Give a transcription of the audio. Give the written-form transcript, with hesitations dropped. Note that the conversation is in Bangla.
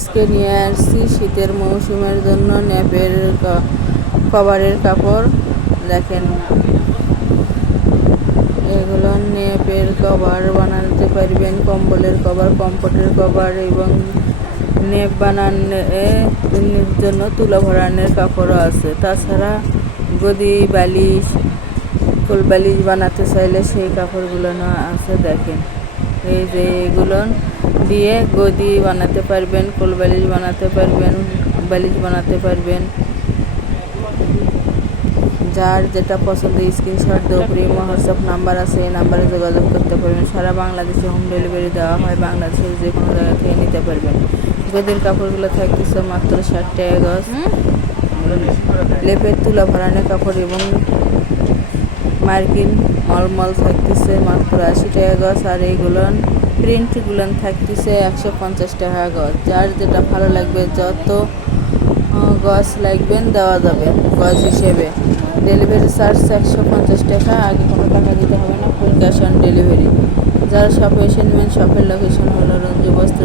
আজকে নিয়ে আসছি শীতের মৌসুমের জন্য ন্যাপের কভারের কাপড়। দেখেন, এগুলো ন্যাপের কভার বানাতে পারবেন, কম্বলের কভার, কম্পটের কভার এবং ন্যাপ বানানোর জন্য তুলা ভরানোর কাপড়ও আছে। তাছাড়া গদি বালিশ, কোল বালিশ বানাতে চাইলে সেই কাপড়গুলো আছে। দেখেন, এই যে এগুলো দিয়ে গদি বানাতে পারবেন, কোল বালিশ বানাতে পারবেন, বালিশ বানাতে পারবেন। যার যেটা পছন্দ স্ক্রিনশট দিয়ে উপরে হোয়াটসঅ্যাপ নাম্বার আছে, এই নাম্বারে যোগাযোগ করতে পারবেন। সারা বাংলাদেশে হোম ডেলিভারি দেওয়া হয়, বাংলাদেশের যে কোনো জায়গা থেকে নিতে পারবেন। গদির কাপড়গুলো থাকতেছে মাত্র 60 টাকা গজ। লেপের তুলা ভরানো কাপড় এবং মার্কিন মলমল থাকতেছে মাত্র 80 টাকা গজ। আর এইগুলো প্রিন্টগুলো থাকতেছে 150 টাকা গজ। যার যেটা ভালো লাগবে, যত গজ লাগবেন দেওয়া যাবে গজ হিসেবে। ডেলিভারি চার্জ 150 টাকা, আগে কোনো টাকা দিতে হবে না, ফুল ক্যাশ অন ডেলিভারি। যারা শপে এসে নেবেন, শপের লোকেশন হলো রঞ্জু বস্ত্র